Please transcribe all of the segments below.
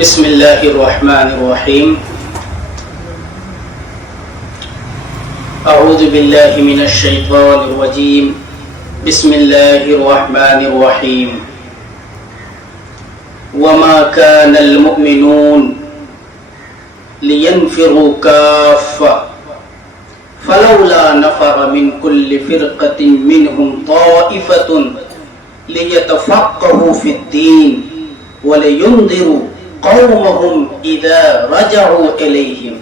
بسم اللہ الرحمن الرحیم اعوذ باللہ من الشیطان الرجیم بسم اللہ الرحمن الرحیم وما كان المؤمنون لينفروا كافة فلولا نفر من كل فرقة منهم طائفة ليتفقهوا في الدين ولينذروا قومهم اذا رجعوا اليهم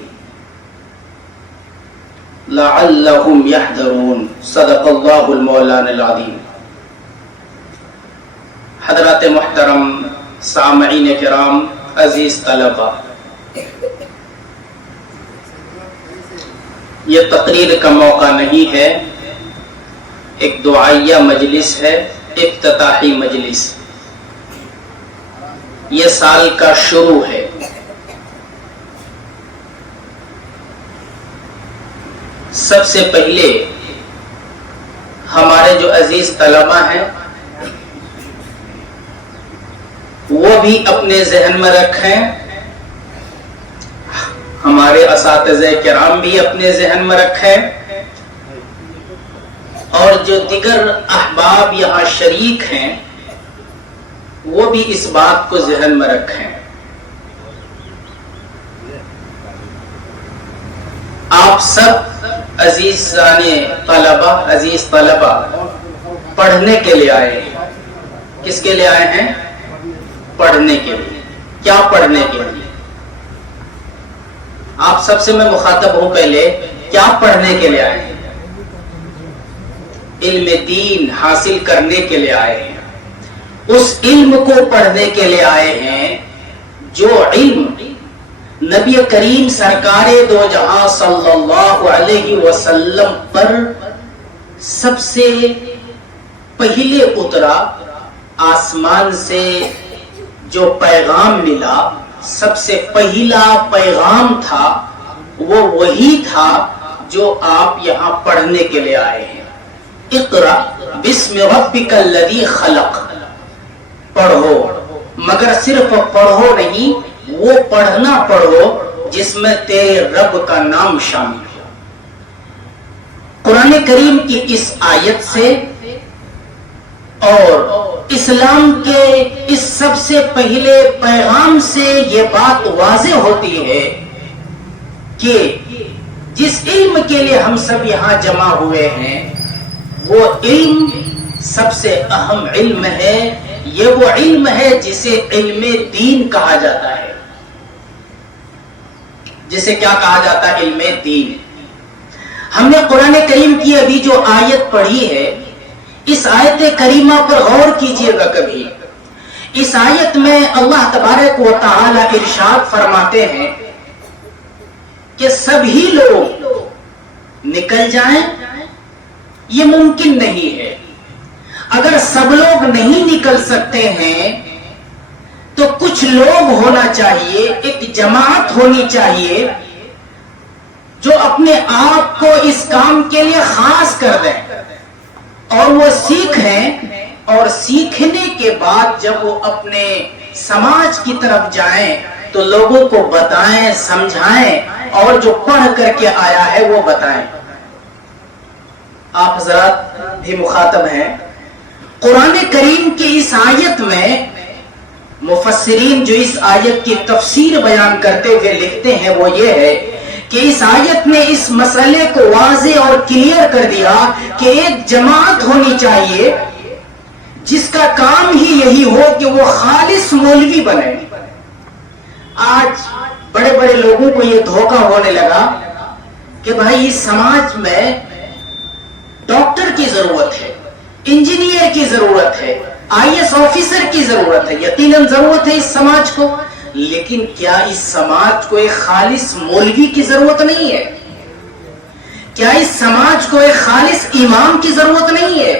لعلهم يحذرون صدق اللہ المولانا العظیم۔ حضرات محترم سامعین کرام، عزیز طلبہ، یہ تقریر کا موقع نہیں ہے، ایک دعائیہ مجلس ہے، افتتاحی مجلس۔ یہ سال کا شروع ہے۔ سب سے پہلے ہمارے جو عزیز طلبہ ہیں وہ بھی اپنے ذہن میں رکھیں، ہمارے اساتذہ کرام بھی اپنے ذہن میں رکھیں، اور جو دیگر احباب یہاں شریک ہیں وہ بھی اس بات کو ذہن میں رکھیں۔ آپ سب عزیز طلبہ پڑھنے کے لیے آئے ہیں۔ کس کے لیے آئے ہیں؟ پڑھنے کے لیے۔ کیا پڑھنے کے لیے؟ آپ سب سے میں مخاطب ہوں، پہلے کیا پڑھنے کے لیے آئے ہیں؟ علم دین حاصل کرنے کے لیے آئے ہیں، اس علم کو پڑھنے کے لیے آئے ہیں جو علم نبی کریم سرکار دو جہاں صلی اللہ علیہ وسلم پر سب سے پہلے اترا، آسمان سے جو پیغام ملا، سب سے پہلا پیغام تھا، وہ وہی تھا جو آپ یہاں پڑھنے کے لیے آئے ہیں۔ اقرأ بسم ربک الذی خلق، پڑھو، مگر صرف پڑھو نہیں، وہ پڑھنا پڑھو جس میں تیرے رب کا نام شامل ہو۔ قرآن کریم کی اس آیت سے اور اسلام کے اس سب سے پہلے پیغام سے یہ بات واضح ہوتی ہے کہ جس علم کے لیے ہم سب یہاں جمع ہوئے ہیں وہ علم سب سے اہم علم ہے۔ یہ وہ علم ہے جسے علم دین کہا جاتا ہے۔ جسے کیا کہا جاتا ہے؟ علم دین۔ ہم نے قرآن کریم کی ابھی جو آیت پڑھی ہے، اس آیت کریمہ پر غور کیجئے گا کبھی۔ اس آیت میں اللہ تبارک و تعالی ارشاد فرماتے ہیں کہ سبھی لوگ نکل جائیں، یہ ممکن نہیں ہے۔ اگر سب لوگ نہیں نکل سکتے ہیں تو کچھ لوگ ہونا چاہیے، ایک جماعت ہونی چاہیے جو اپنے آپ کو اس کام کے لیے خاص کر دیں اور وہ سیکھیں، اور سیکھنے کے بعد جب وہ اپنے سماج کی طرف جائیں تو لوگوں کو بتائیں، سمجھائیں، اور جو پڑھ کر کے آیا ہے وہ بتائیں۔ آپ حضرات بھی مخاطب ہیں۔ قرآن کریم کی اس آیت میں مفسرین جو اس آیت کی تفسیر بیان کرتے ہوئے لکھتے ہیں وہ یہ ہے کہ اس آیت نے اس مسئلے کو واضح اور کلیئر کر دیا کہ ایک جماعت ہونی چاہیے جس کا کام ہی یہی ہو کہ وہ خالص مولوی بنے۔ آج بڑے بڑے لوگوں کو یہ دھوکہ ہونے لگا کہ بھائی اس سماج میں ڈاکٹر کی ضرورت ہے، انجینئر کی ضرورت ہے، IAS آفیسر کی ضرورت ہے، یقیناً ضرورت ہے اس سماج کو، لیکن کیا اس سماج کو ایک خالص مولوی کی ضرورت نہیں ہے؟ کیا اس سماج کو ایک خالص امام کی ضرورت نہیں ہے؟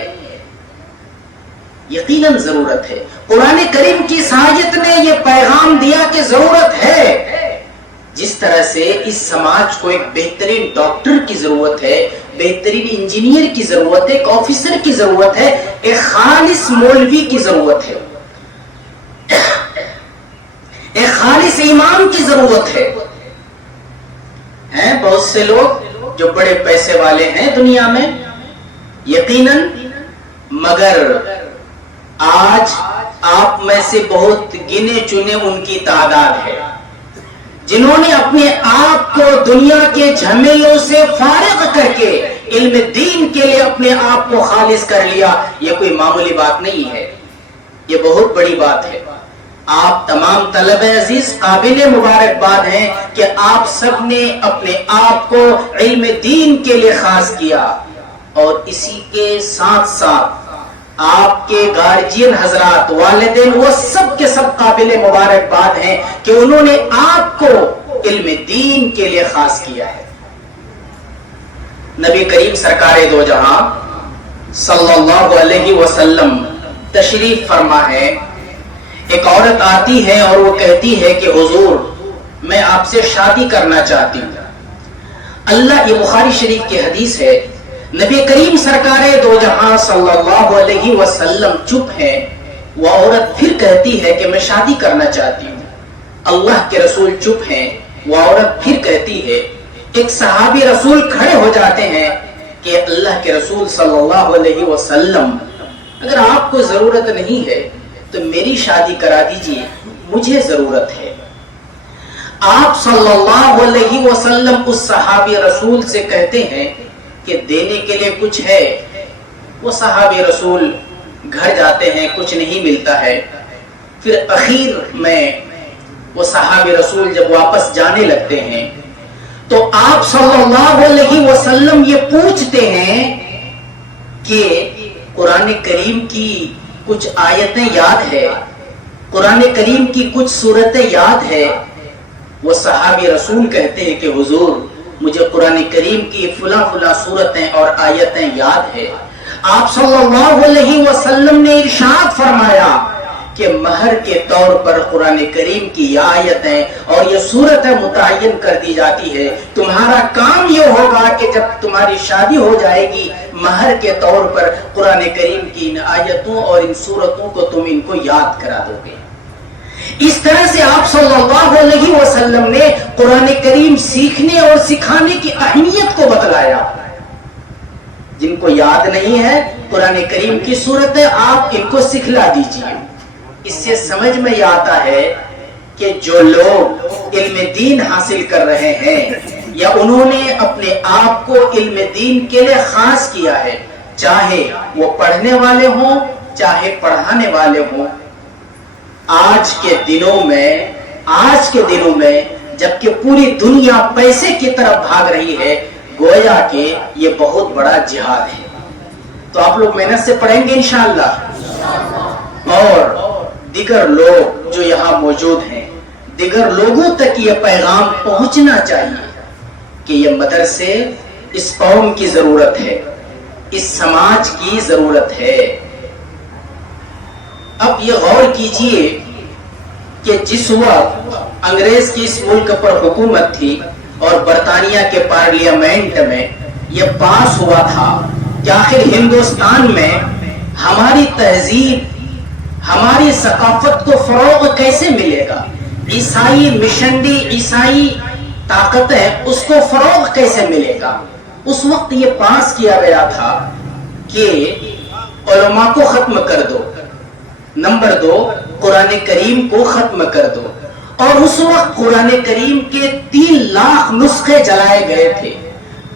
یقیناً ضرورت ہے۔ قرآن کریم کی اس آیت نے یہ پیغام دیا کہ ضرورت ہے۔ جس طرح سے اس سماج کو ایک بہترین ڈاکٹر کی ضرورت ہے، بہترین انجینئر کی ضرورت ہے، ایک آفیسر کی ضرورت ہے، ایک خالص مولوی کی ضرورت ہے، ایک خالص ایمان کی ضرورت ہے. ہیں بہت سے لوگ جو بڑے پیسے والے ہیں دنیا میں یقیناً، مگر آج آپ میں سے بہت گنے چنے ان کی تعداد ہے جنہوں نے اپنے آپ کو دنیا کے جھمیلوں سے فارغ کر کے علم دین کے لیے اپنے آپ کو خالص کر لیا. یہ کوئی معمولی بات نہیں ہے، یہ بہت بڑی بات ہے. آپ تمام طلبہ عزیز قابل مبارکباد ہیں کہ آپ سب نے اپنے آپ کو علم دین کے لیے خاص کیا، اور اسی کے ساتھ ساتھ آپ کے گارجین حضرات، والدین، وہ سب کے سب قابل مبارکباد ہیں کہ انہوں نے آپ کو علم دین کے لیے خاص کیا ہے. نبی کریم سرکار دو جہاں صلی اللہ علیہ وسلم تشریف فرما ہے. ایک عورت آتی ہے اور وہ کہتی ہے کہ حضور میں آپ سے شادی کرنا چاہتی ہوں. اللہ، یہ بخاری شریف کی حدیث ہے. نبی کریم سرکار دو جہاں صلی اللہ علیہ وسلم چپ ہے. وہ عورت پھر کہتی ہے کہ میں شادی کرنا چاہتی ہوں. اللہ کے رسول چپ ہیں. وہ عورت پھر کہتی ہے. ایک صحابی رسول کھڑے ہو جاتے ہیں کہ اللہ کے رسول صلی اللہ علیہ وسلم اگر آپ کو ضرورت نہیں ہے تو میری شادی کرا دیجیے، مجھے ضرورت ہے. آپ صلی اللہ علیہ وسلم اس صحابی رسول سے کہتے ہیں کہ دینے کے لیے کچھ ہے. وہ صحابی رسول گھر جاتے ہیں، کچھ نہیں ملتا ہے. پھر اخیر میں وہ صحابی رسول جب واپس جانے لگتے ہیں تو آپ صلی اللہ علیہ وسلم یہ پوچھتے ہیں کہ قرآن کریم کی کچھ آیتیں یاد ہے، قرآن کریم کی کچھ سورتیں یاد ہے. وہ صحابی رسول کہتے ہیں کہ حضور مجھے قرآن کریم کی فلاں فلاں سورتیں اور آیتیں یاد ہے. آپ صلی اللہ علیہ وسلم نے ارشاد فرمایا کہ مہر کے طور پر قرآن کریم کی یہ آیتیں اور یہ سورتیں متعین کر دی جاتی ہے. تمہارا کام یہ ہوگا کہ جب تمہاری شادی ہو جائے گی مہر کے طور پر قرآن کریم کی ان آیتوں اور ان سورتوں کو تم ان کو یاد کرا دو گے. اس طرح سے آپ صلی اللہ علیہ وسلم نے قرآن کریم سیکھنے اور سکھانے کی اہمیت کو بتلایا. جن کو یاد نہیں ہے قرآن کریم کی سورتیں آپ ان کو سکھلا دیجیے. اس سے سمجھ میں یہ آتا ہے کہ جو لوگ علم دین حاصل کر رہے ہیں یا انہوں نے اپنے آپ کو علم دین کے لیے خاص کیا ہے، چاہے وہ پڑھنے والے ہوں چاہے پڑھانے والے ہوں، آج کے دنوں میں جبکہ پوری دنیا پیسے کی طرف بھاگ رہی ہے، گویا کہ یہ بہت بڑا جہاد ہے. تو آپ لوگ محنت سے پڑھیں گے انشاءاللہ. اور دیگر لوگ جو یہاں موجود ہیں، دیگر لوگوں تک یہ پیغام پہنچنا چاہیے کہ یہ مدرسے اس قوم کی ضرورت ہے، اس سماج کی ضرورت ہے. اب یہ غور کیجئے کہ جس وقت انگریز کی اس ملک پر حکومت تھی اور برطانیہ کے پارلیمنٹ میں یہ پاس ہوا تھا کہ آخر ہندوستان میں ہماری تہذیب، ہماری ثقافت کو فروغ کیسے ملے گا، عیسائی مشنری، عیسائی طاقتیں، اس کو فروغ کیسے ملے گا. اس وقت یہ پاس کیا گیا تھا کہ علماء کو ختم کر دو، نمبر 2 قرآن کریم کو ختم کر دو. اور اس وقت قرآن کریم کے 3 لاکھ نسخے جلائے گئے تھے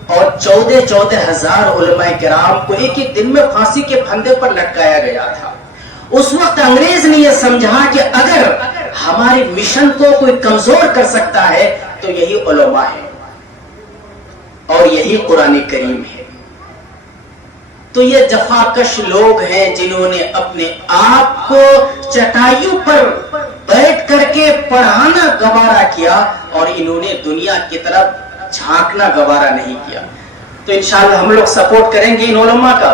اور 14 ہزار علماء کرام کو ایک ایک دن میں پھانسی کے پھندے پر لٹکایا گیا تھا. اس وقت انگریز نے یہ سمجھا کہ اگر ہمارے مشن کو کوئی کمزور کر سکتا ہے تو یہی علماء ہے اور یہی قرآن کریم ہے. تو یہ جفاکش لوگ ہیں جنہوں نے اپنے آپ کو چٹائیوں پر بیٹھ کر کے پڑھانا گوارا کیا اور انہوں نے دنیا کی طرف جھانکنا گوارا نہیں کیا. تو انشاءاللہ ہم لوگ سپورٹ کریں گے ان علماء کا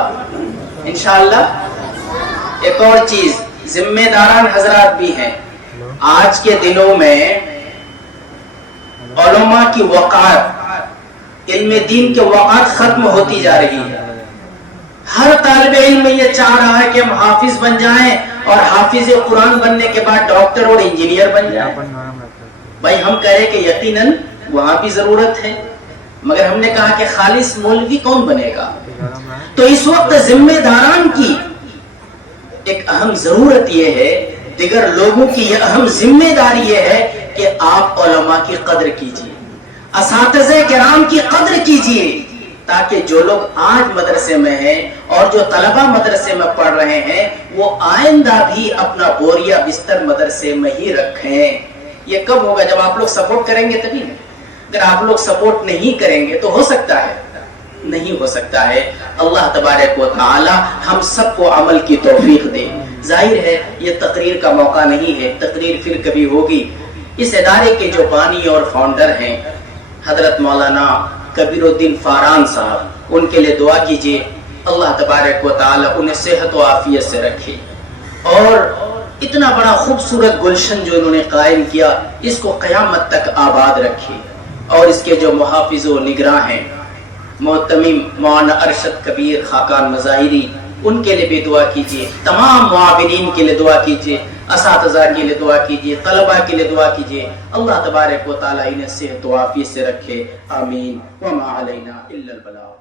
انشاءاللہ. ایک اور چیز، ذمہ داران حضرات بھی ہیں. آج کے دنوں میں علماء کی وقار، علم دین کے وقار ختم ہوتی جا رہی ہے. ہر طالب علم یہ چاہ رہا ہے کہ ہم حافظ بن جائیں اور حافظ قرآن بننے کے بعد ڈاکٹر اور انجینئر بن جائیں. بھائی ہم کہہ رہے کہ یقیناً وہاں بھی ضرورت ہے، مگر ہم نے کہا کہ خالص مولوی کون بنے گا؟ تو اس وقت ذمہ داران کی ایک اہم ضرورت یہ ہے، دیگر لوگوں کی یہ اہم ذمہ داری یہ ہے کہ آپ علماء کی قدر کیجیے، اساتذہ کرام کی قدر کیجیے، تاکہ جو لوگ آج مدرسے میں ہیں اور جو طلبہ مدرسے میں پڑھ رہے ہیں وہ آئندہ بھی اپنا بوریا بستر مدرسے میں ہی رکھیں۔ یہ کب ہوگا؟ جب آپ لوگ سپورٹ کریں گے تبھی نا۔ اگر آپ لوگ سپورٹ نہیں کریں گے تو ہو سکتا ہے نہیں ہو سکتا ہے۔ اللہ تبارک و تعالی ہم سب کو عمل کی توفیق دے۔ ظاہر ہے یہ تقریر کا موقع نہیں ہے، تقریر پھر کبھی ہوگی۔ اس ادارے کے جو بانی اور فاؤنڈر ہیں حضرت مولانا کبیر الدین فاران صاحب، ان کے لیے دعا کیجیے، اللہ تبارک و تعالی انہیں صحت و عافیت سے رکھے، اور اتنا بڑا خوبصورت گلشن جو انہوں نے قائم کیا اس کو قیامت تک آباد رکھے، اور اس کے جو محافظ و نگراں ہیں محتمم مولانا ارشد کبیر خاقان مظاہری، ان کے لیے بھی دعا کیجیے، تمام معاونین کے لیے دعا کیجیے، اساتذہ کے لیے دعا کیجیے، طلباء کے لیے دعا کیجیے، اللہ تبارک و تعالی انہیں صحت و عافیت سے رکھے، آمین۔ وما علینا الا البلاغ۔